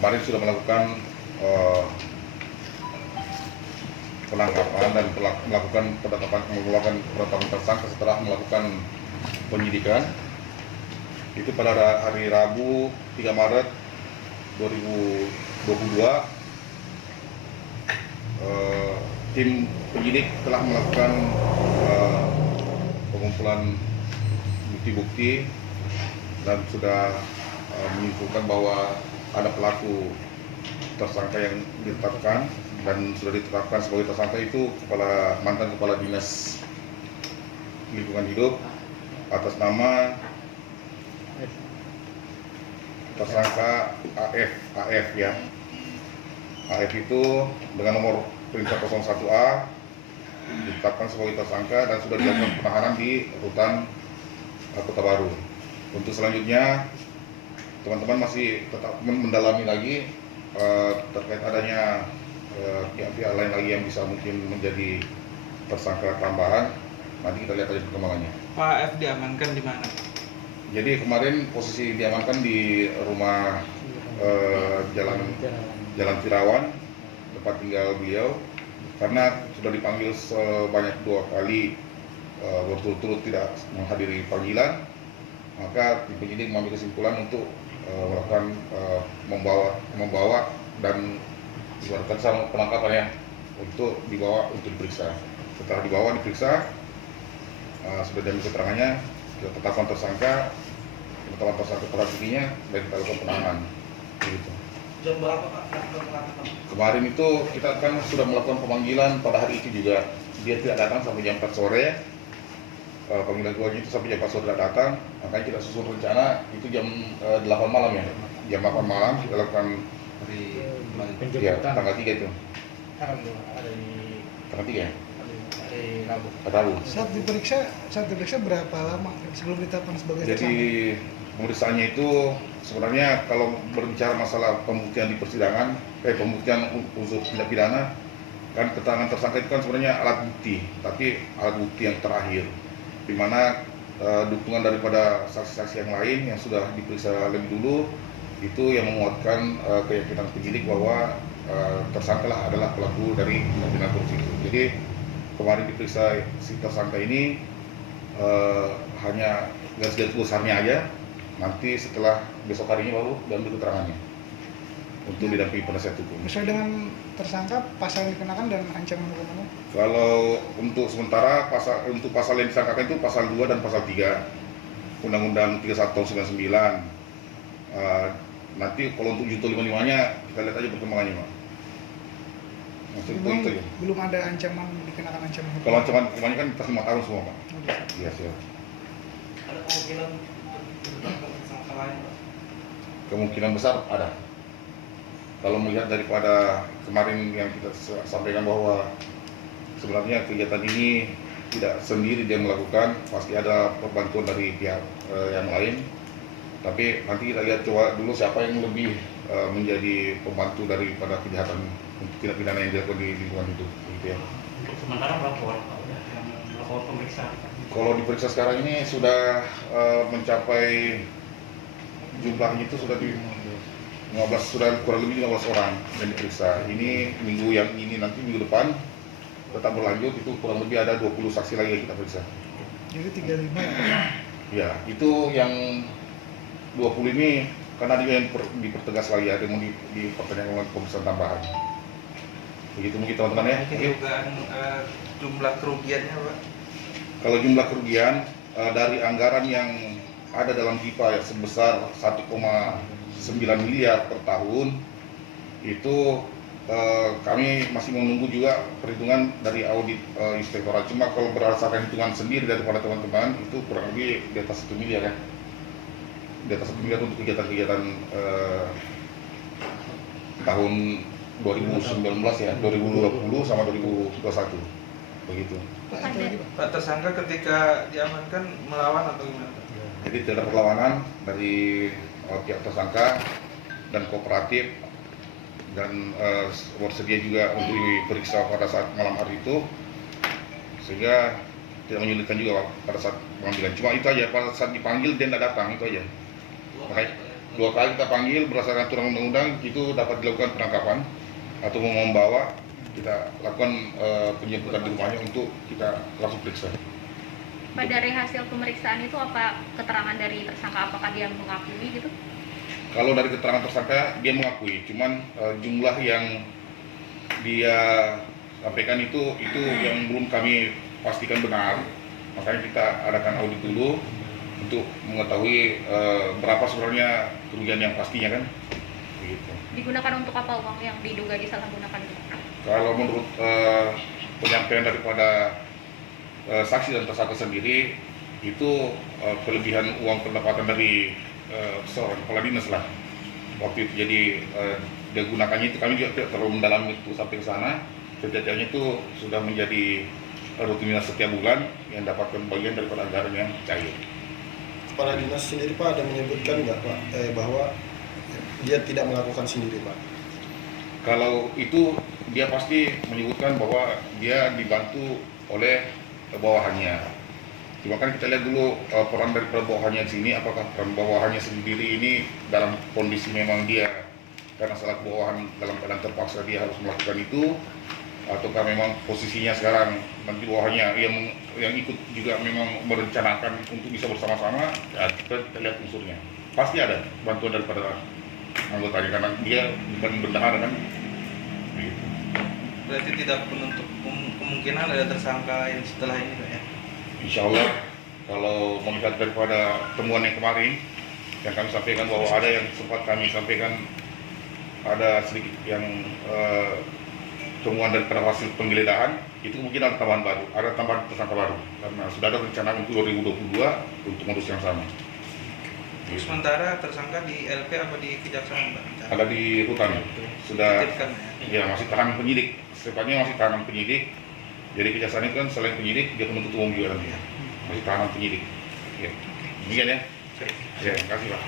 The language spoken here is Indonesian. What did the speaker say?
kemarin sudah melakukan penangkapan dan melakukan penetapan tersangka setelah melakukan penyidikan. Itu pada hari Rabu 3 Maret 2022 tim penyidik telah melakukan pengumpulan bukti-bukti dan sudah menyimpulkan bahwa ada pelaku tersangka yang ditetapkan dan sudah ditetapkan sebagai tersangka itu mantan kepala dinas lingkungan hidup atas nama tersangka AF ya. AF itu dengan nomor perintah 01A ditetapkan sebagai tersangka dan sudah dilakukan penahanan di rutan Kota Baru. Untuk selanjutnya teman-teman masih tetap mendalami lagi terkait adanya pihak-pihak lain lagi yang bisa mungkin menjadi tersangka tambahan. Nanti kita lihat aja perkembangannya. Pak F diamankan di mana? Jadi kemarin posisi diamankan di rumah Jalan Firawan, tempat tinggal beliau, karena sudah dipanggil sebanyak 2 kali berturut-turut tidak menghadiri panggilan. Maka tim penyidik mengambil kesimpulan untuk melakukan membawa dan dilakukan sama penangkapannya untuk dibawa untuk diperiksa. Setelah diperiksa, sudah diambil keterangannya, sudah tetapkan tersangka pada dirinya dan kita lakukan penahanan. Gitu. Jam berapa Pak? Kemarin itu kita kan sudah melakukan pemanggilan pada hari itu juga. Dia tidak datang sampai jam 4 sore. Panggilan keduanya itu sampai jam 4 sore tidak datang. Makanya kita susun rencana itu jam 8 malam ya. Jam 8 malam kita lakukan tanggal 3 itu. Tanggal 3 ya? Rabu. Saat diperiksa berapa lama sebelum ditetapkan sebagai tersangka? Jadi pemeriksaannya itu sebenarnya kalau berbicara masalah pembuktian di persidangan, pembuktian unsur tindak pidana, kan keterangan tersangka itu kan sebenarnya alat bukti, tapi alat bukti yang terakhir, di mana dukungan daripada saksi-saksi yang lain yang sudah diperiksa lebih dulu itu yang menguatkan keyakinan penyidik bahwa tersangka adalah pelaku dari tindak pidana korupsi itu. Jadi kemarin diperiksa si tersangka ini hanya garis-garis besarnya aja. Nanti setelah besok harinya baru diambil keterangannya untuk didampingi penasihat hukum. Sesuai dengan tersangka, pasal yang dikenakan dan ancaman hukumannya? Kalau untuk sementara untuk pasal yang disangkakan itu pasal 2 dan pasal 3 Undang-Undang 31 tahun 99. Nanti kalau untuk junto 55-nya kita lihat aja perkembangannya, Pak. Belum ada ancaman dikenakan ancaman hukuman. Kalau ancaman hukumannya kan kita 5 tahun semua, Pak. Iya, siap. Ada kemungkinan tersangka lain Pak? Kemungkinan besar ada. Kalau melihat daripada kemarin yang kita sampaikan bahwa sebenarnya kegiatan ini tidak sendiri dia melakukan, pasti ada perbantuan dari pihak yang lain. Tapi nanti kita lihat coba dulu siapa yang lebih menjadi pembantu daripada kejahatan tindak pidana yang dilakukan di lingkungan itu, gitu ya. Untuk sementara berapa orang Pak yang melakukan pemeriksaan? Kalau diperiksa sekarang ini sudah mencapai jumlahnya itu sudah di 15, sudah kurang lebih 15 orang yang diperiksa. Ini minggu yang ini, nanti minggu depan tetap berlanjut, itu kurang lebih ada 20 saksi lagi yang kita periksa. Jadi 35 ya? Ya, itu yang 20 ini karena dia yang dipertegas lagi, ada yang mau dipertanyakan pemeriksaan tambahan. Begitu mungkin teman-teman ya. Dugaan jumlah kerugiannya Pak? Kalau jumlah kerugian dari anggaran yang ada dalam DIPA ya, sebesar 1,9 miliar per tahun, itu kami masih menunggu juga perhitungan dari audit inspektorat. Cuma kalau berdasarkan hitungan sendiri daripada teman-teman itu kurang lebih di atas 1 miliar ya, di atas 1 miliar untuk kegiatan-kegiatan tahun 2019 ya, 2020 sama 2021 begitu. Pak tersangka ketika diamankan melawan atau gimana? Jadi tidak ada perlawanan dari pihak tersangka dan kooperatif dan bersedia juga untuk diperiksa pada saat malam hari itu, sehingga tidak menyulitkan juga pada saat pemanggilan. Cuma itu aja, pada saat dipanggil dia tidak datang, itu aja. Makanya 2 kali kita panggil berdasarkan aturan undang-undang itu dapat dilakukan penangkapan atau membawa, kita lakukan penjemputan di rumahnya untuk kita langsung periksa. Pak, dari hasil pemeriksaan itu apa keterangan dari tersangka, apakah dia mengakui gitu? Kalau dari keterangan tersangka dia mengakui, cuman jumlah yang dia sampaikan itu yang belum kami pastikan benar. Makanya kita adakan audit dulu untuk mengetahui berapa sebenarnya kerugian yang pastinya kan. Begitu. Digunakan untuk apa uang yang diduga disalahgunakan itu? Kalau menurut penyampaian daripada saksi dan tersangka sendiri itu kelebihan uang pendapatan dari seorang kepala dinas lah waktu itu. Jadi dia gunakannya itu, kami juga tidak terlalu mendalam itu sampai ke sana. Setiap-tiapnya itu sudah menjadi rutinitas setiap bulan yang dapatkan bagian daripada anggaran yang cair. Kepala dinas sendiri Pak ada menyebutkan nggak Pak bahwa dia tidak melakukan sendiri Pak? Kalau itu dia pasti menyebutkan bahwa dia dibantu oleh bawahannya. Cuma kan kita lihat dulu peran dari bawahannya di sini, apakah peran bawahannya sendiri ini dalam kondisi memang dia karena salah bawahan dalam keadaan terpaksa dia harus melakukan itu, ataukah memang posisinya sekarang nanti bawahannya yang ikut juga memang merencanakan untuk bisa bersama-sama, ya kita lihat unsurnya. Pasti ada bantuan daripada anggotanya karena dia bukan bendahara kan. Begitu. Berarti tidak menutup kemungkinan ada tersangka yang setelah ini Pak ya? Insya Allah kalau melihat daripada temuan yang kemarin yang kami sampaikan bahwa ada yang sempat kami sampaikan ada sedikit yang temuan daripada hasil penggeledahan, itu mungkin ada tambahan baru, ada tambahan tersangka baru karena sudah ada rencana untuk 2022 untuk modus yang sama. Sementara tersangka di LP apa di kejaksaan Pak? Ada di rutan, sudah Dititipkan, ya masih tahanan penyidik, sifatnya masih tahanan penyidik. Jadi kejaksaan itu kan selain penyidik dia penuntut umum juga nanti, masih tahanan penyidik. Ya, demikian ya. Ya, terima kasih Pak.